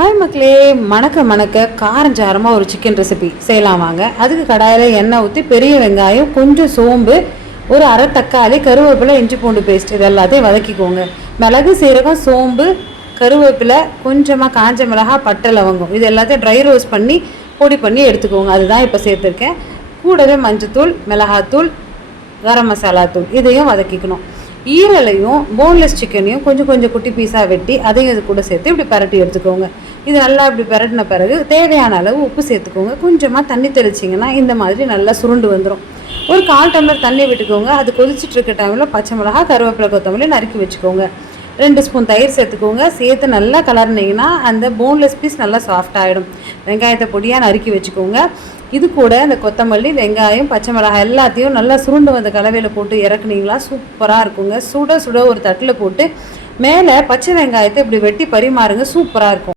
Hi மக்களே, மணக்க மணக்க காரஞ்சாரமாக ஒரு சிக்கன் ரெசிபி செய்யலாம் வாங்க. அதுக்கு கடாயில் எண்ணெய் ஊற்றி பெரிய வெங்காயம், கொஞ்சம் சோம்பு, ஒரு அரை தக்காளி, கருவேப்பிலை, இஞ்சி பூண்டு பேஸ்ட் இது எல்லாத்தையும் வதக்கிக்கோங்க. மிளகு, சீரகம், சோம்பு, கருவேப்பிலை, கொஞ்சமாக காஞ்ச மிளகா, பட்டை, லவங்கம் இது எல்லாத்தையும் ட்ரை ரோஸ்ட் பண்ணி பொடி பண்ணி எடுத்துக்கோங்க. அதுதான் இப்போ சேர்த்துருக்கேன். கூடவே மஞ்சத்தூள், மிளகாத்தூள், கரம் மசாலா தூள் இதையும் வதக்கிக்கணும். ஈரலையும் போன்லெஸ் சிக்கனையும் கொஞ்சம் கொஞ்சம் குட்டி பீஸாக வெட்டி அதையும் இது கூட சேர்த்து இப்படி பரட்டி எடுத்துக்கோங்க. இது நல்லா இப்படி பரட்டின பிறகு தேவையான அளவு உப்பு சேர்த்துக்கோங்க. கொஞ்சமாக தண்ணி தெளிச்சிங்கன்னா இந்த மாதிரி நல்லா சுருண்டு வந்துடும். ஒரு 1/4 டம்ளர் தண்ணி விட்டுக்கோங்க. அது கொதிச்சுட்டு இருக்க டைமில் பச்சை மிளகா, கருவேப்பிலை, கொத்தமல்லி நறுக்கி வச்சுக்கோங்க. 2 ஸ்பூன் தயிர் சேர்த்துக்கோங்க. சேர்த்து நல்லா கலர்னிங்கன்னா அந்த போன்லெஸ் பீஸ் நல்லா சாஃப்ட் ஆகிடும். வெங்காயத்தை பொடியாக நறுக்கி வச்சுக்கோங்க. இது கூட இந்த கொத்தமல்லி, வெங்காயம், பச்சை மிளகாய் எல்லாத்தையும் நல்லா சுருண்டு வந்த கலவையில் போட்டு இறக்குனீங்களா சூப்பராக இருக்குங்க. சுட சுட ஒரு தட்டில் போட்டு மேலே பச்சை வெங்காயத்தை இப்படி வெட்டி பரிமாறுங்க. சூப்பராக இருக்கும்.